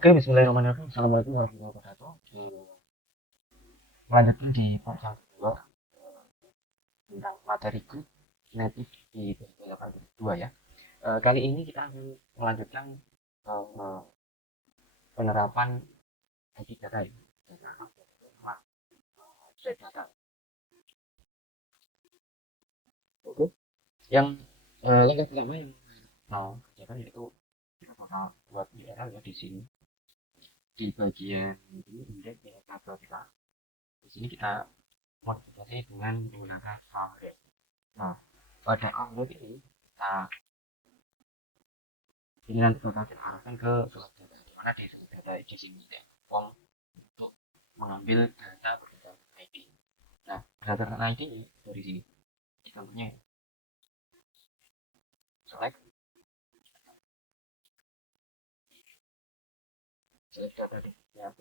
Oke, bismillahirrahmanirrahim. Assalamualaikum warahmatullahi wabarakatuh. Melanjutkan di part yang kedua tentang materi grup native di 2082 ya. Kali ini kita akan melanjutkan eh, penerapan ID data ya. Data. Oke. Yang langkah pertama yang mau kerjakan yaitu kita bakal buat URL ya di sini di bagian ini kemudian di tabel kita. Di sini kita modifikasi dengan menggunakan file. Nah, pada upload ini kita ini nanti bakal kita arahkan ke surat data di mana di surat data di sini ya form untuk mengambil data berdasarkan ID. Nah, berdasarkan ID ini dari sini contohnya select select data di PHP.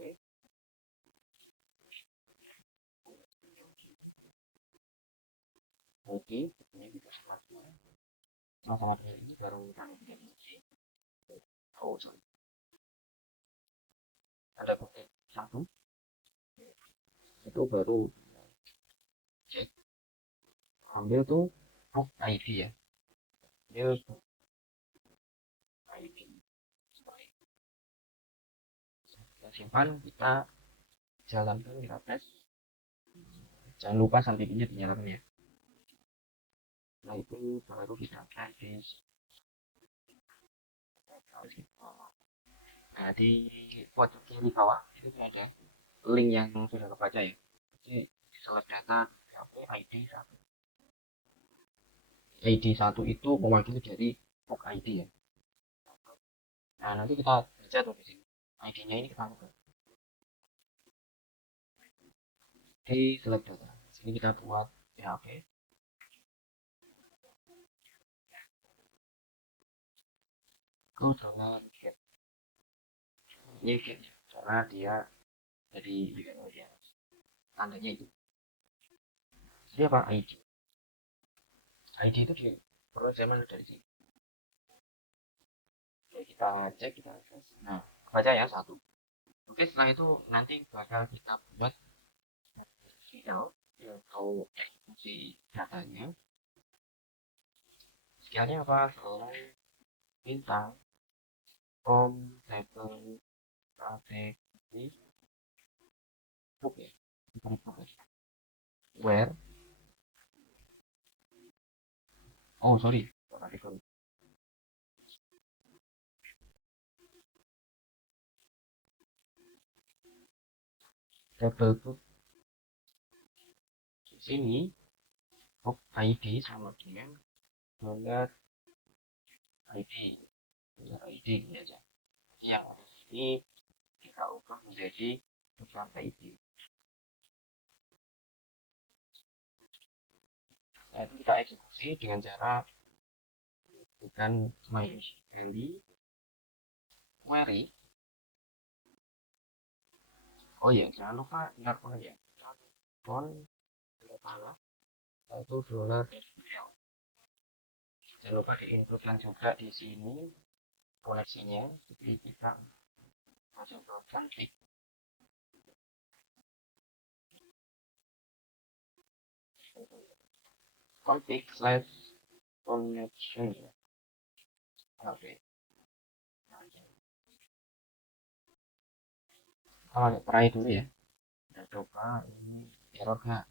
Oke, ini kita sama-sama ini baru kita bikin. Oh, sorry. Ada bukti satu itu baru cek ambil tuh book ID ya. Ambil book ID. Kita simpan, kita jalankan, kita tes. Jangan lupa sampingnya dinyalakan ya. Nah itu baru kita tes. Nah di pojok kiri bawah itu ada link yang sudah terbaca ya. Jadi select data ID 1. ID 1 itu mewakili dari book ID ya. Nah nanti kita baca tuh di sini. ID-nya ini kita buka. Di select data. Di sini kita buat PHP. Dollar get. Ini get karena dia jadi ya, tandanya itu. Jadi apa ID? ID itu di perlu dari sini. Oke, kita cek, kita akses. Nah, baca ya satu. Oke, setelah itu nanti bakal kita buat file atau eksekusi datanya. Skillnya apa? Selai, bintang, kom, table, kategori, book ya. Bukan book ya. Where? Oh, sorry. Kategori. Table book. Di sini, book ID sama dengan dollar ID. Dollar ID ini aja. Yang ini kita ubah menjadi dollar ID. Nah, itu kita eksekusi dengan cara bukan MySQL query. Oh ya, jangan lupa ingat ya. Font kepala itu dollar SQL. Jangan lupa diinputkan juga di sini koneksinya. Jadi kita masuk ke cantik. Config slash connection. Oke. Kita pakai try dulu ya. Kita coba ini error nggak?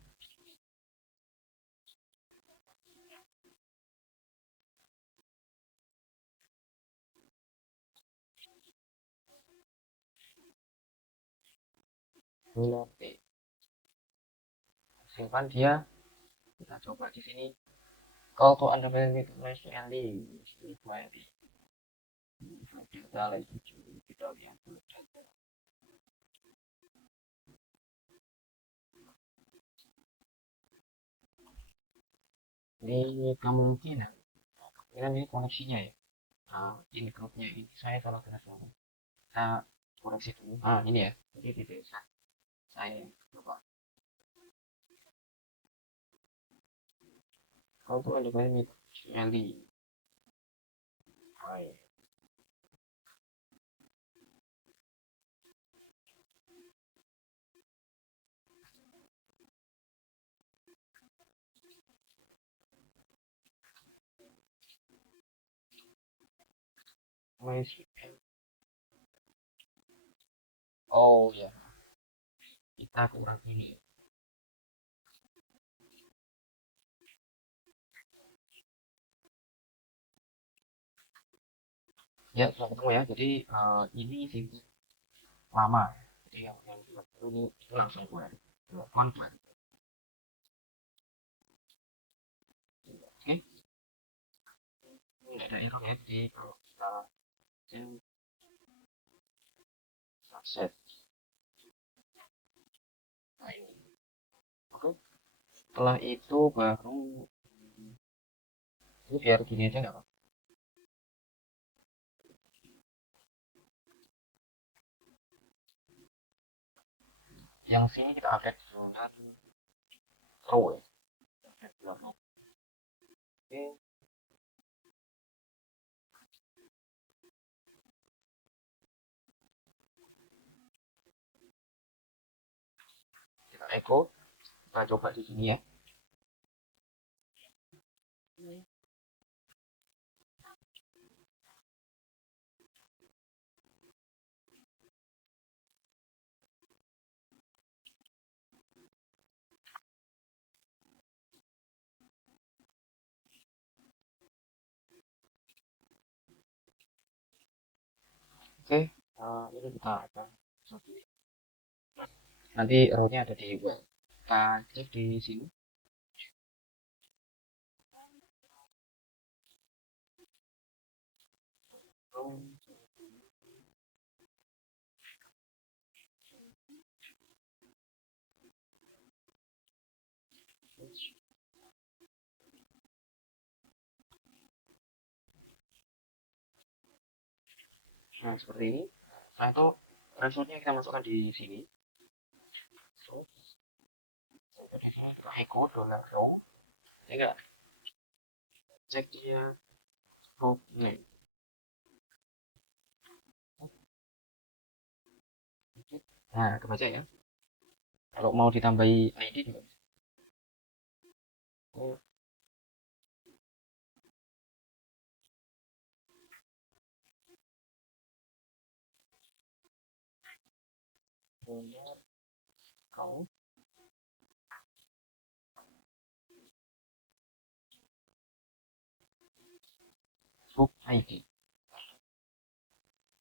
Oke. Simpan dia. Kita coba di sini. Call to understand MySQL kita lagi kita lihat ini kemungkinan ini koneksinya ya. Nah, ini grupnya ini saya salah tulis dulu. Kita koreksi dulu. Ah, ini ya. Jadi di desa saya coba. Kalau tuh ada kayak ini Eli. MySQL. Oh ya, kita kurang ini. Ya, sudah ketemu ya. Jadi ini sih lama. Jadi yang ini langsung gue konfirm. Oke, nggak ada error ya. Jadi kalau kita yang set, nah ini. Oke, setelah itu baru ini biar gini aja nggak apa. Yang sini kita update dengan row ya. Update dengan row. Oke, kita echo. Kita coba di sini ya. Oke, ini kita akan nanti row-nya ada di web. Kita cek di sini. Nah, seperti ini. Nah, itu passwordnya kita masukkan di sini. So, kita echo dollar row. Ya enggak? Cek dia row name. Nah, kebaca ya. Kalau mau ditambahi ID juga bisa. Oh, dollar row sub ID.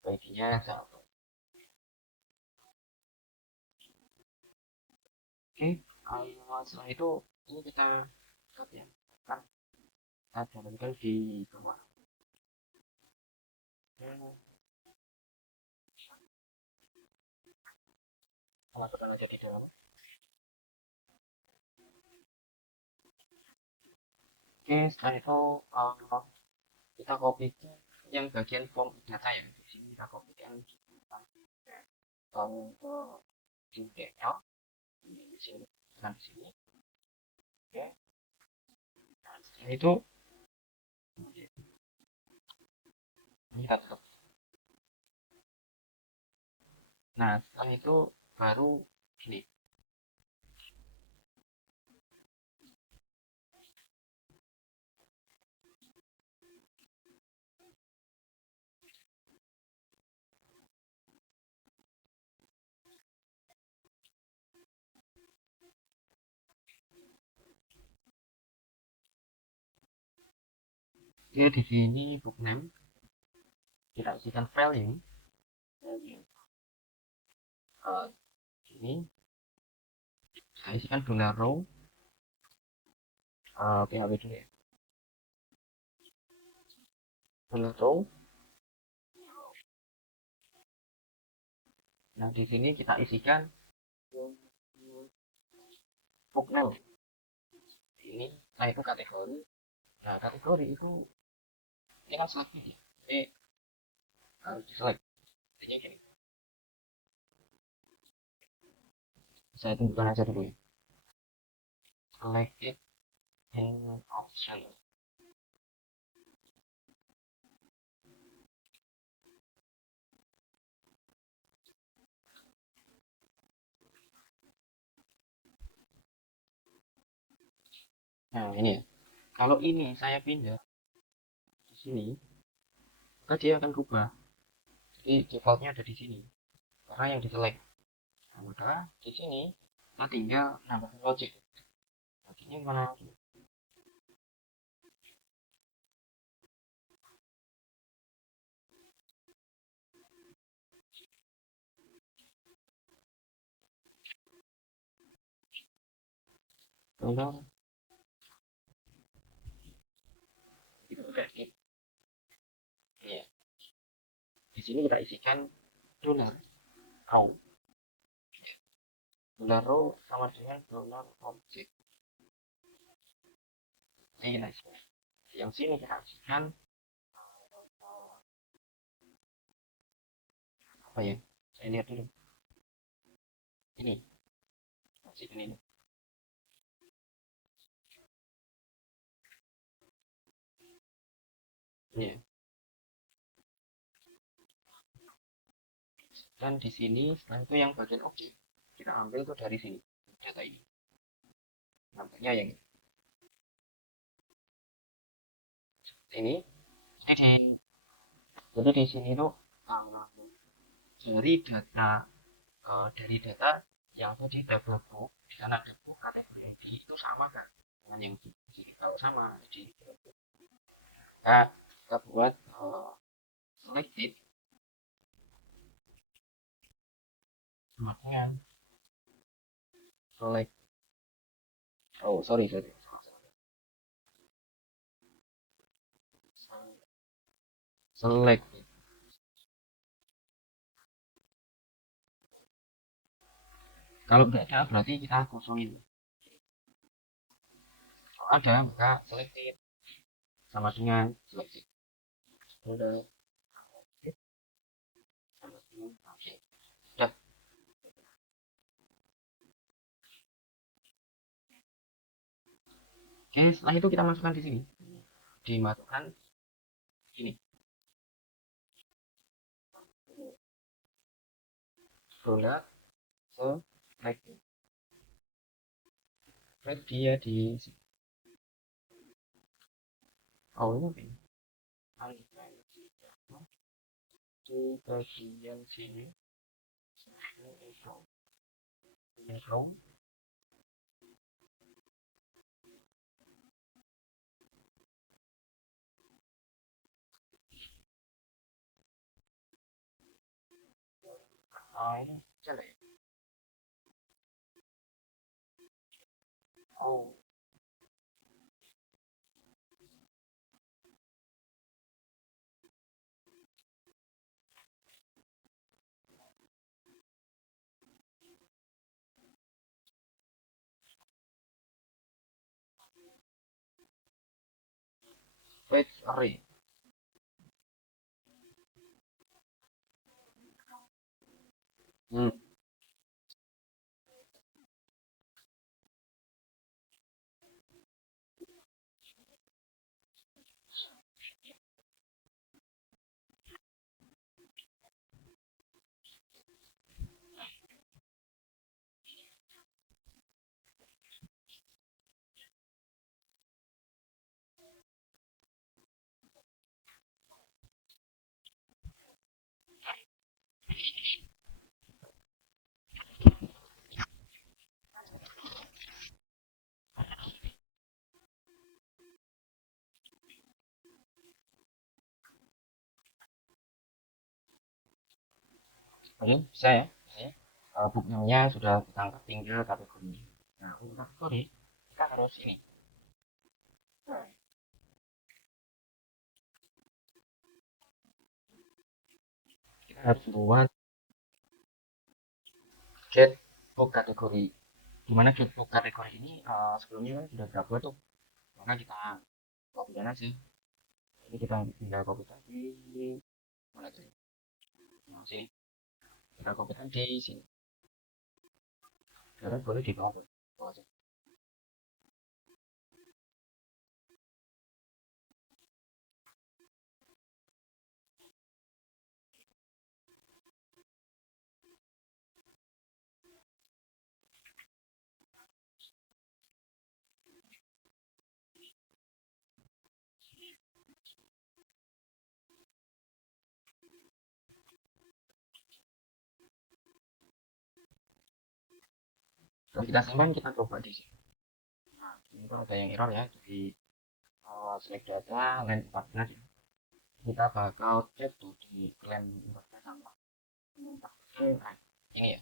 ID-nya satu. Oke, setelah itu ini kita lihat ya. Kan kita jalankan di bawah. Hmm, lakukan aja di dalam. Oke, setelah itu kita copy yang bagian form data ya. Di sini kita kopikan untuk email di sini dan di sini. Oke, nah, setelah itu ini kita tutup. Nah, setelah itu baru ini. Oke, di sini book name kita isikan file ini. Ini kita isikan dollar row PHP dulu ya. Dollar row. Nah, di sini kita isikan book name. Ini saya itu kategori. Nah, kategori itu ini kan select ya. Ini harus di select. Artinya gini. Saya tunjukkan aja dulu ya. Select it in option. Nah, ini ya. Kalau ini saya pindah di sini, maka dia akan berubah. Jadi defaultnya ada di sini karena yang di select. Nah, maka di sini kita tinggal nambahkan logic. Logicnya mana? Tinggal itu kayak gitu. Ya. Di sini kita isikan dollar row. Dollar row sama dengan dollar object. Ini kita isi. Yang sini kita isikan apa ya? Saya lihat dulu. Ini, isikan ini. Ini. Dan di sini setelah itu yang bagian objek kita ambil tuh dari sini data ini. Nampaknya yang ini. Jadi di sini tuh dari data yang ada di table book, di sana ada book kategori ID itu sama kan dengan yang di kalau sama jadi kita buat selected sama dengan select. Oh, sorry. Select. Kalau nggak ada berarti kita kosongin. Kalau ada maka selected sama dengan selected. Udah. Sama dengan oke. Udah. Oke, setelah itu kita masukkan di sini. Dimasukkan ini. Produk selected. Terus dia di oh ini di bagian sini intro ini jelek. Oh, page array. Hmm. Oke, bisa ya. Oke. Book namanya sudah kita angkat tinggal kategori. Nah, untuk kategori kita harus ini. Kita harus buat get book kategori. Dimana get book kategori ini sebelumnya kan sudah berapa tuh. Maka kita copy aja. Jadi kita tinggal copy tadi. Mana tuh? Nah, sini. Kita copy tadi sini. Karena boleh di bawah. Bawah aja. Setelah kita simpan, kita coba di sini. Nah, ini tuh ada yang error ya di select data line 14. Kita bakal cek tuh di line 14 sama. Nah, ini ya.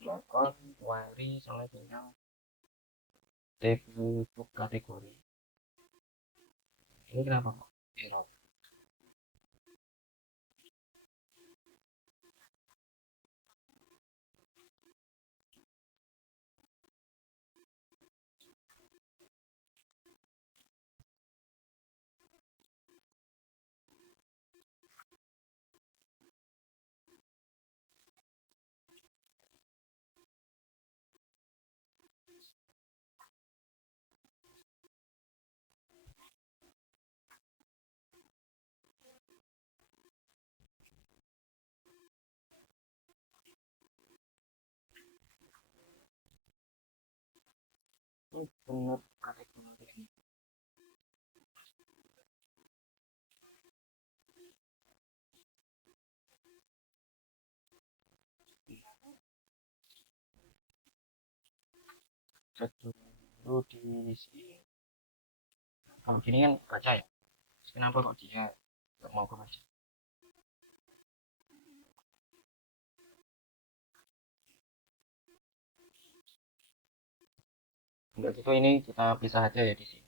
Melakukan query soalnya tinggal table book kategori. Ini kenapa kok error? Ini benar kategori ini. Cek dulu di sini. Kalau gini kan baca ya. Kenapa kok dia nggak mau ke baca? Enggak gitu, ini kita pisah aja ya di sini.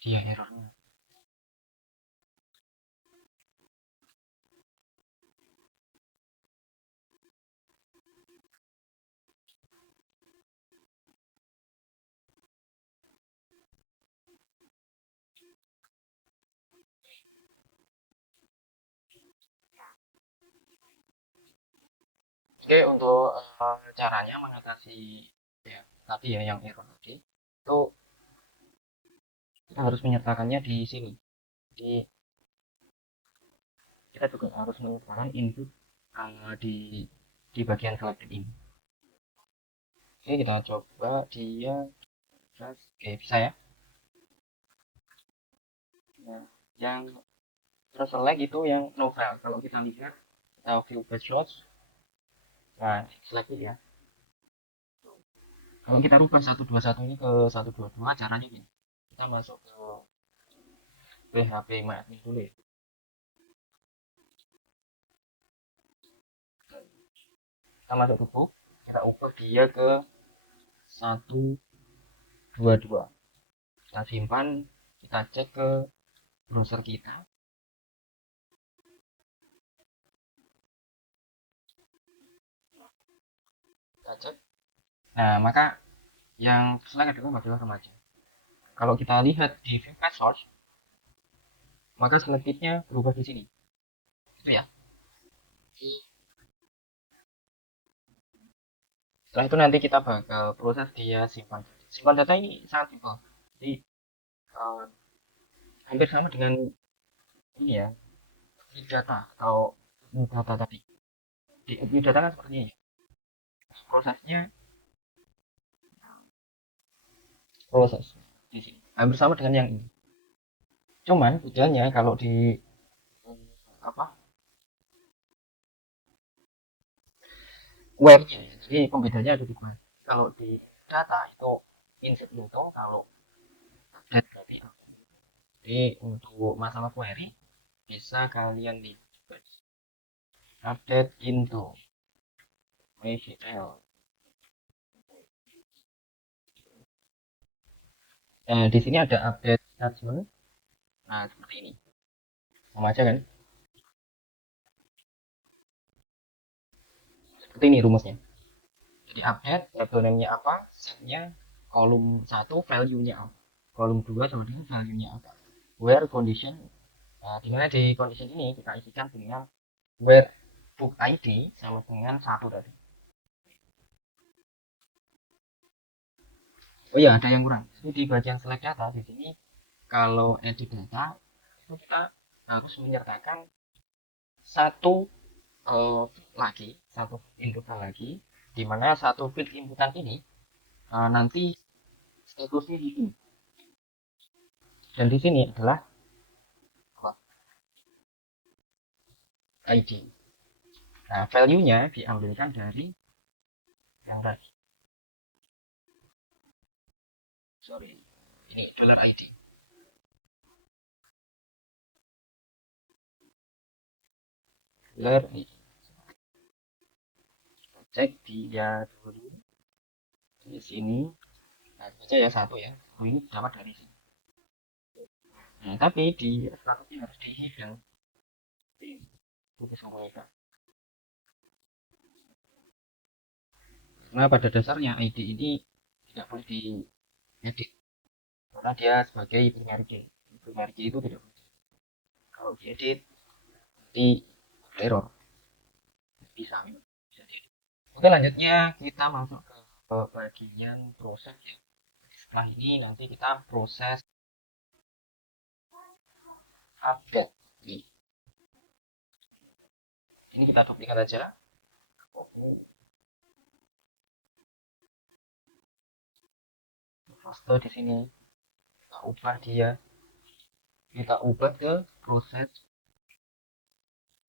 Dia errornya. Oke, untuk caranya mengatasi ya tadi ya yang error tadi itu kita harus menyertakannya di sini. Di kita juga harus menyertakan input di bagian selected ini. Oke, kita coba dia oke bisa ya. Nah, yang terselect itu yang novel. Kalau kita lihat kita view batch loss, nah select ya. Kalau kita rubah 121 ini ke 122 caranya gini. Kita masuk ke PHP MyAdmin dulu ya. Kita masuk dulu, kita ubah dia ke 122. Kita simpan, kita cek ke browser kita. Kita cek. Nah, maka yang select adalah remaja. Kalau kita lihat di view page source, maka selectednya berubah di sini. Itu ya. Setelah itu nanti kita bakal proses dia simpan. Simpan data ini sangat simpel. Jadi uh, hampir sama dengan ini ya, data atau data tadi. Di data kan seperti ini. Prosesnya proses di sini. Hampir sama dengan yang ini. Cuman bedanya kalau di apa webnya, jadi pembedanya ada di mana? Kalau di data itu insert info, kalau update berarti jadi untuk masalah query bisa kalian lihat update into MySQL. Di sini ada update statement. Nah, seperti ini. Sama aja kan? Seperti ini rumusnya. Jadi update, table name-nya apa, setnya, kolom satu value-nya apa, kolom 2 sama dengan value-nya apa. Where condition, dimana di condition ini kita isikan dengan where book ID sama dengan satu tadi. Oh iya, ada yang kurang. Ini di bagian select data di sini kalau edit data itu kita harus menyertakan satu lagi, satu inputan lagi, di mana satu field inputan ini nanti statusnya ini. Dan di sini adalah apa? ID. Nah, value-nya diambilkan dari yang tadi. Sorry, ini $ID. $ID. Cek dia dulu di sini. Nah, baca ya satu ya. Oh, ini dapat dari sini. Nah, tapi di statusnya harus diisi dan tulis mereka. Nah, pada dasarnya ID ini tidak boleh diedit karena dia sebagai primary key. Primary key itu tidak boleh. Kalau diedit nanti error. Bisa, bisa diedit. Oke, lanjutnya kita masuk ke bagian proses ya. Setelah ini nanti kita proses update. Ini kita duplikat aja. Oke, paste di sini. Kita ubah dia. Kita ubah ke proses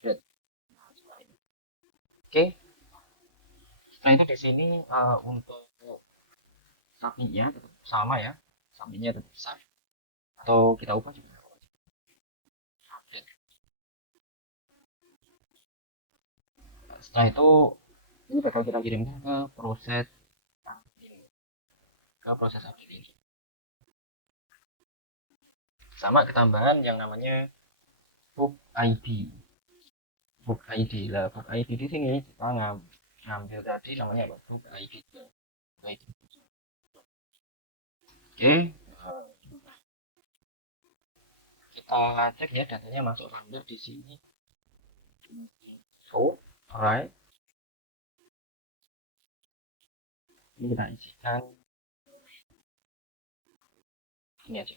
update. Oke, setelah itu di sini untuk submit-nya tetap sama ya. Submit-nya tetap sama. Atau kita ubah juga. Update. Setelah itu ini bakal kita kirimkan ke proses ini, ke proses update ini. Sama ketambahan yang namanya book ID. Book ID lah, book ID di sini kita ngambil tadi namanya apa? Book ID. Oke, kita cek ya datanya masuk random di sini. So, alright, ini kita isikan ini aja.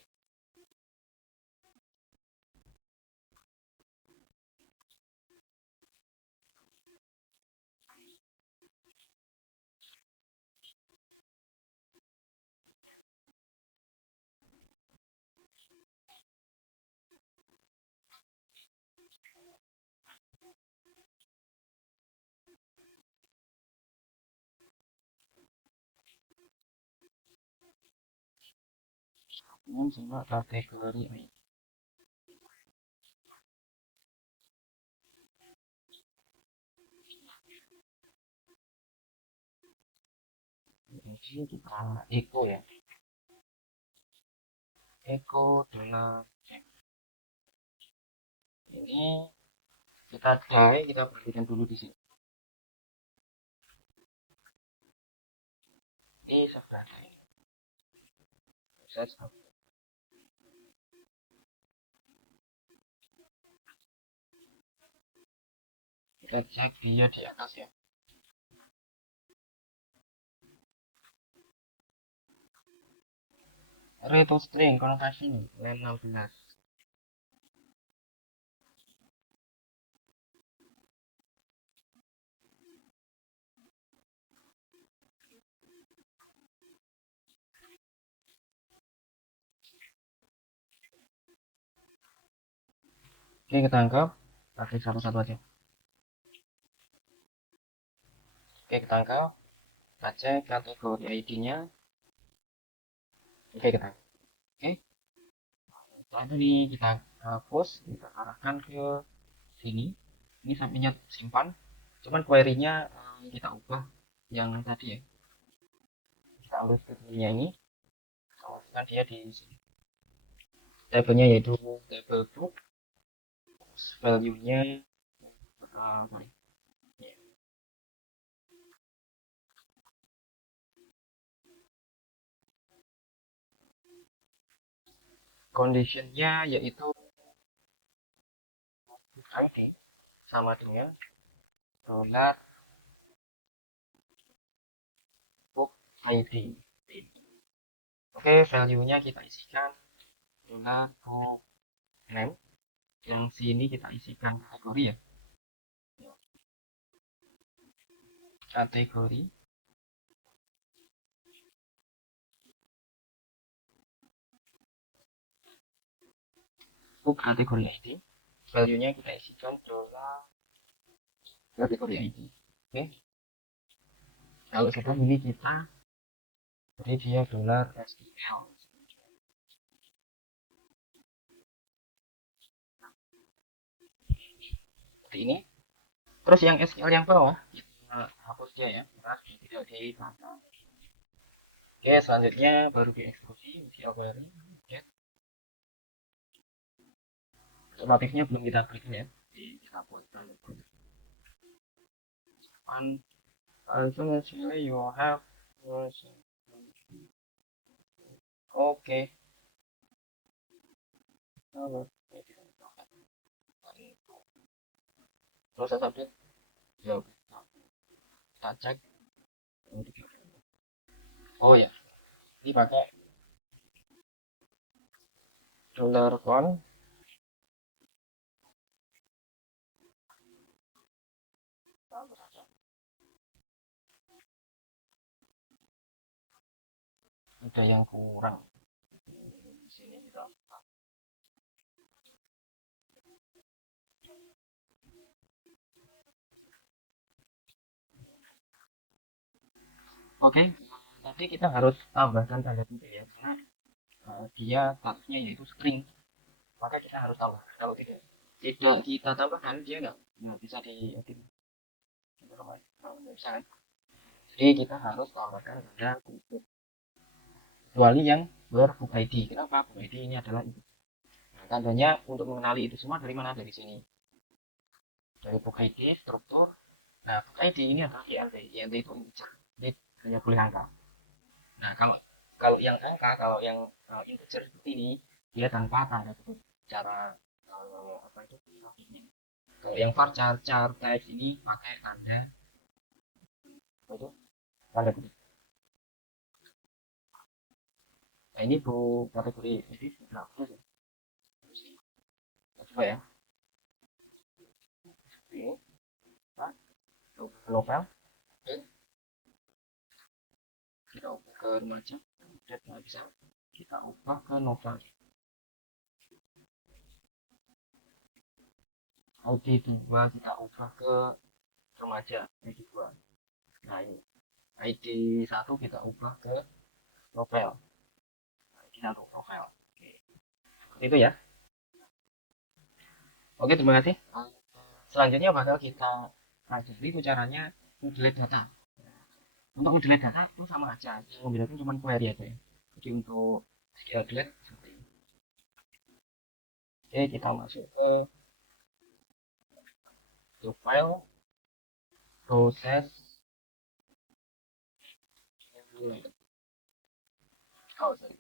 Ini sama kategori ini. Ini kita echo ya. Echo dollar ini kita try, kita perhatikan dulu di sini. Di sebelah ini. Proses kita cek dia di atas ya. Reto string konotasi len 16. Oke, kita anggap pakai satu-satu aja. Oke, kita anggap kita cek kategori ID-nya. Oke, kita oke. Setelah itu kita post, kita arahkan ke sini. Ini sampingnya simpan. Cuman query-nya kita ubah yang tadi ya. Kita ambil script-nya ini, kita masukkan dia di sini. Tabelnya yaitu table book, value-nya sorry. conditionnya yaitu ID sama dengan dolar book ID. Oke, value-nya kita isikan dolar book name. Yang sini kita isikan kategori ya. Kategori book kategori ID. Value-nya kita isikan dolar kategori ID. Oke. Kalau sudah ini kita beri dia dolar SQL. Seperti ini. Terus yang SQL yang bawah kita hapus dia ya, tidak dipakai. Oke, selanjutnya baru dieksekusi SQL query. Get. Alternatifnya belum kita klik ya. Kita buat and actually you have okay. Proses update ya, kita cek. Oh ya, ini pakai dollar con ada yang kurang di sini kita. Oke, tadi kita harus tambahkan tanda titik ya, karena dia tagnya yaitu string, maka kita harus tambah. Kalau tidak kita tambahkan, dia nggak bisa diedit. Bisa kan? Jadi kita harus tambahkan tanda titik. Kecuali yang berbook ID. Kenapa? Book ID ini adalah itu. Nah, tandanya untuk mengenali itu semua dari mana? Dari sini. Dari book ID, struktur. Nah, book ID ini adalah INT. INT itu integer. Jadi hanya boleh angka. Nah, kalau kalau yang angka, kalau yang integer seperti ini, dia tanpa tanda kutip. Cara apa itu? Kalau yang varchar, char, text ini pakai tanda itu tanda kutip. Nah, ini bu kategori ini berapa sih? Coba ya. Ini, nah, novel. Kita ubah ke remaja. Dan nggak bisa. Kita ubah ke novel. ID 2 kita ubah ke remaja. ID 2. Nah ini. ID 1 kita ubah ke novel. ID 1 novel. Oke. Seperti itu ya. Oke, terima kasih. Selanjutnya bakal kita pelajari itu caranya mendelete data. Untuk mendelete data itu sama aja. Yang membedakan cuma query aja ya. Jadi untuk SQL delete seperti ini. Oke, kita masuk ke file proses. Oh, sorry.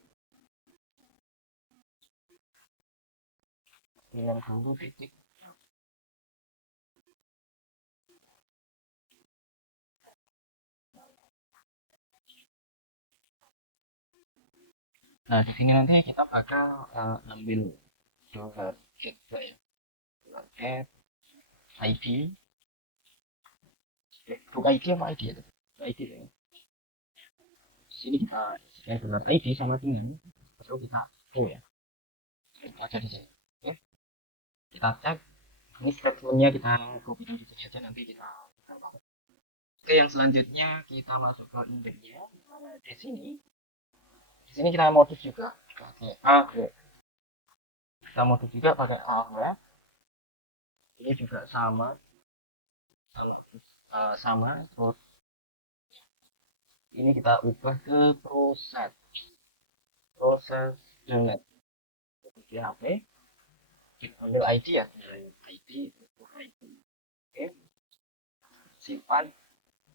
Dengan dulu titik. Nah, di sini nanti kita bakal ambil dollar get ya. Dollar get ID. Bukan ID apa ID ya? ID ya. Di sini kita dollar ID sama dengan lalu kita ya. Kita ada di sini. Oke, kita cek. Ini statementnya kita copy dari sini aja nanti kita. Oke, yang selanjutnya kita masuk ke indexnya. Di sini, kita modif juga pakai A. Kita modif juga pakai A web. Ini juga sama, sama. Terus ini kita ubah ke proses delete di HP. Kita ambil ID ya, ID oke, simpan.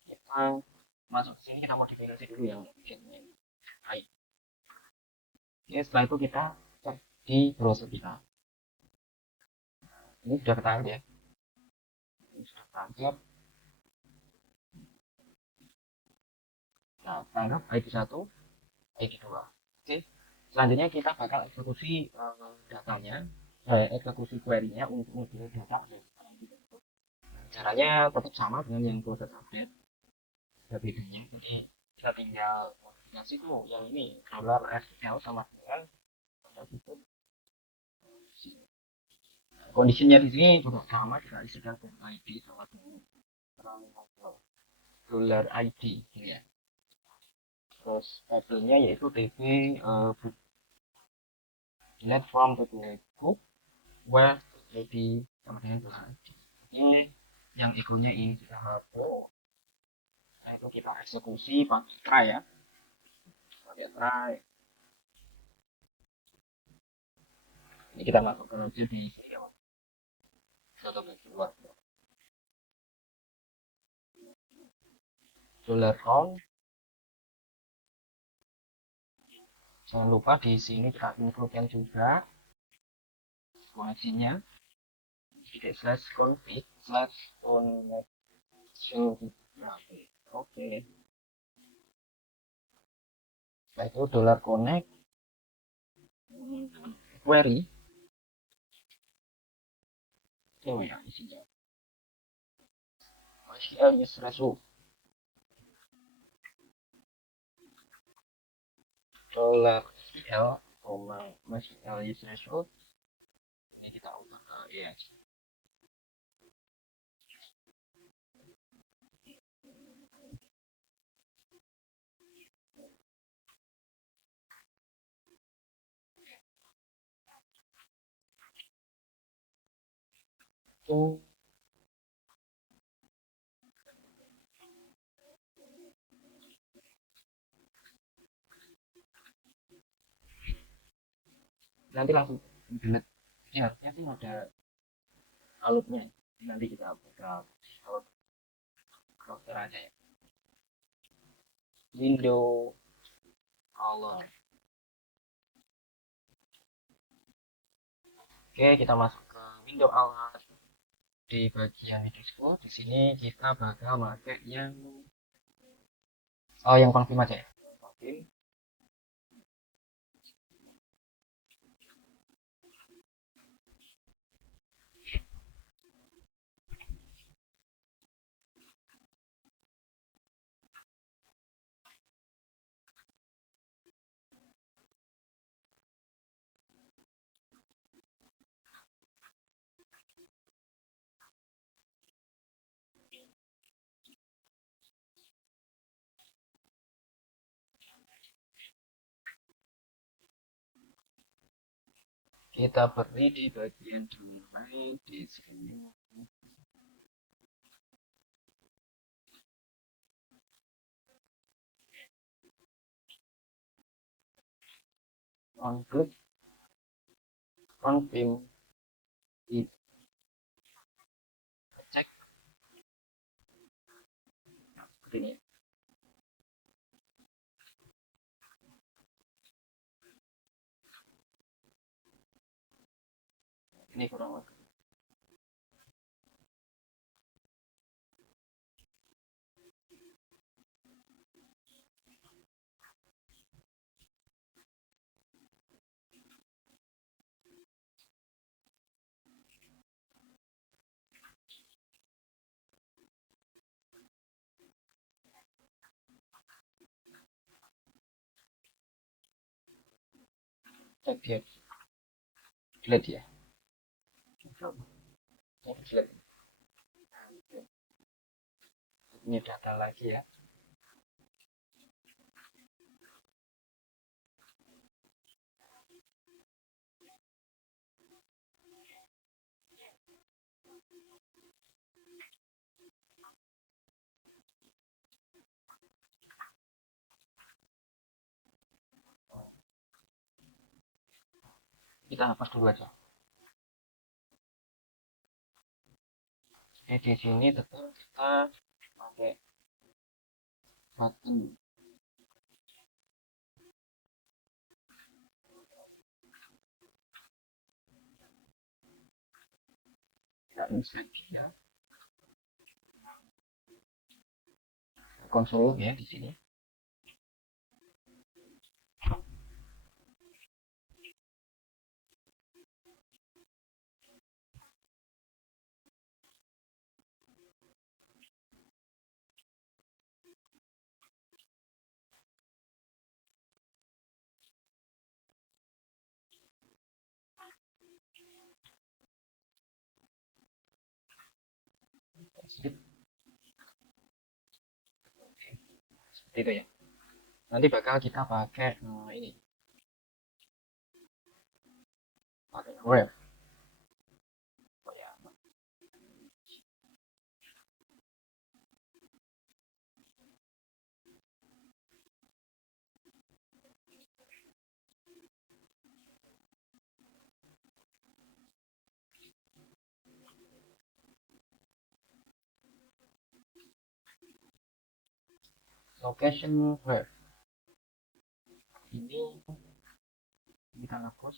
Kita masuk ke sini, kita modifikasi dulu yang ID. Oke, setelah itu kita cek di browser kita. Ini sudah ketangkep ya, ini sudah ketangkep. Nah, tangkap ID1, ID2. Oke, selanjutnya kita bakal eksekusi datanya, eksekusi query-nya untuk modul data. Caranya tetap sama dengan yang proses update, ada bedanya. Jadi kita tinggal modifikasi tuh yang ini $SQL sama dengan kondisinya di sini juga sama, kita isikan ID sama dengan $ID ya. Terus labelnya yaitu tb delete from the book where id sama dengan $ID. Ini yang egonya ini kita hapus. Nah, itu kita eksekusi pakai try ya, pakai try. Ini kita masukkan aja di sini ya, satu keluar $home. Jangan lupa di sini kita include juga koneksinya, jadi /config/connection. Oke, setelah itu $connect query. Oh ya, isinya MySQL use result $SQL, MySQL use result. Ini kita ubah ke ES. Itu nanti langsung delete. Ini harusnya sih ada alutnya. Nanti kita buka alut browser aja ya. Window alert. Oke, kita masuk ke window alert. Di bagian Disco, di sini kita bakal pakai yang confirm aja ya. Confirm. Kita beri di bagian domain di sini. On click confirm it, cek seperti ini. Ini kurang lebih. Cek dia delete ya. Delete. Ini data lagi ya. Kita hapus dulu aja. Di sini tetap kita pakai button. kita inspect dia konsol ya di sini. Seperti itu ya. Nanti bakal kita pakai ini, pakai web. Oh ya. Location web ini kita hapus.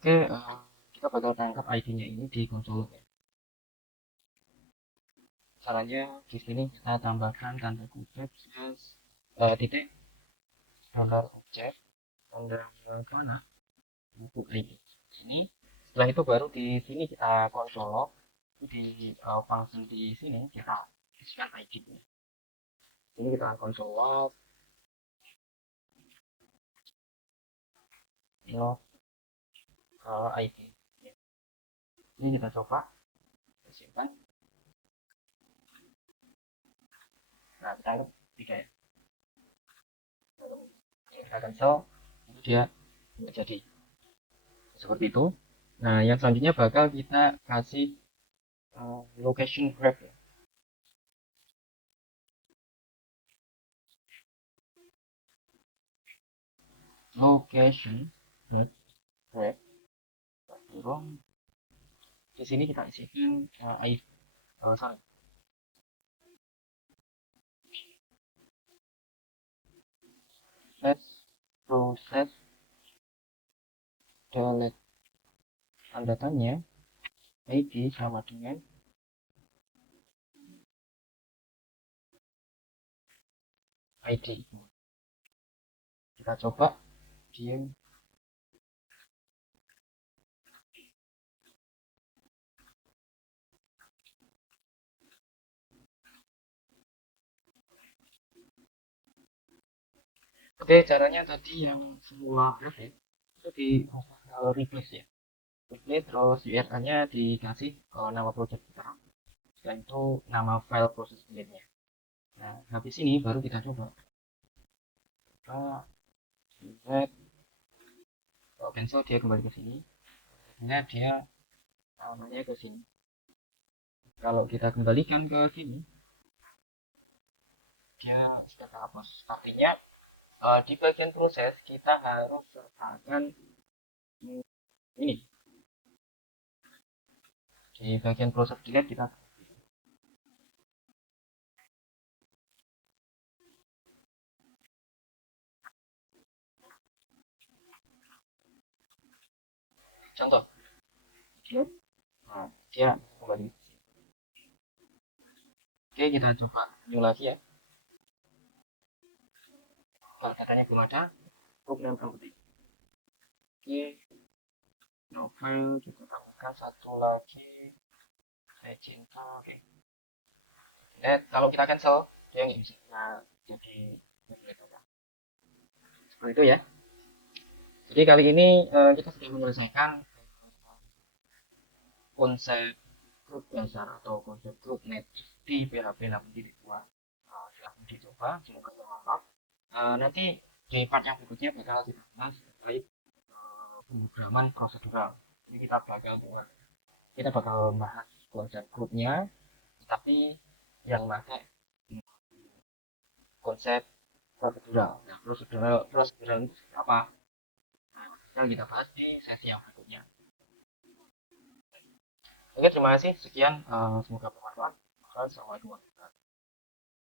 Oke, kita bakal tangkap ID-nya ini di konsol. Caranya di sini kita tambahkan tanda kutip titik dollar objek tanda mana untuk ID. Ini setelah itu baru di sini kita konsol log di function di sini kita isikan ID-nya. Ini kita akan konsol log log ID. Ini kita coba simpan. Nah, kita anggap 3 ya. Kita cancel, itu dia jadi seperti itu. Nah, yang selanjutnya bakal kita kasih location grab ya. Location grab. Di sini kita isikan ID, sorry, let's proses delete tanda tanya ID sama dengan ID. Kita coba dia. Oke, caranya tadi yang semua ya, itu di replace ya. Replace terus URL-nya dikasih nama project kita. Setelah itu nama file proses delete-nya. Nah, habis ini baru kita coba. Kita delete, cancel dia kembali ke sini. Kemudian dia namanya ke sini. Kalau kita kembalikan ke sini, dia sudah terhapus. Artinya di bagian proses kita harus sertakan ini. Di bagian proses delete kita contoh. Nah, dia kembali. Oke, kita coba new lagi ya. Kalau katanya belum ada, program penting. Oke, novel kita tambahkan satu lagi. Saya cinta, oke. Kalau kita cancel, dia nggak bisa jadi seperti itu ya. Jadi kali ini kita sudah menyelesaikan konsep grup dasar atau konsep grup native di PHP 8.2. Silahkan dicoba, semoga bermanfaat. Nanti di part yang berikutnya bakal kita bahas terkait pemrograman prosedural. Jadi kita bakal bahas konsep grupnya, tapi yang pakai konsep prosedural. Nah, prosedural apa. Nah, yang kita bahas di sesi yang berikutnya. Oke, terima kasih. Sekian, semoga bermanfaat. Assalamualaikum.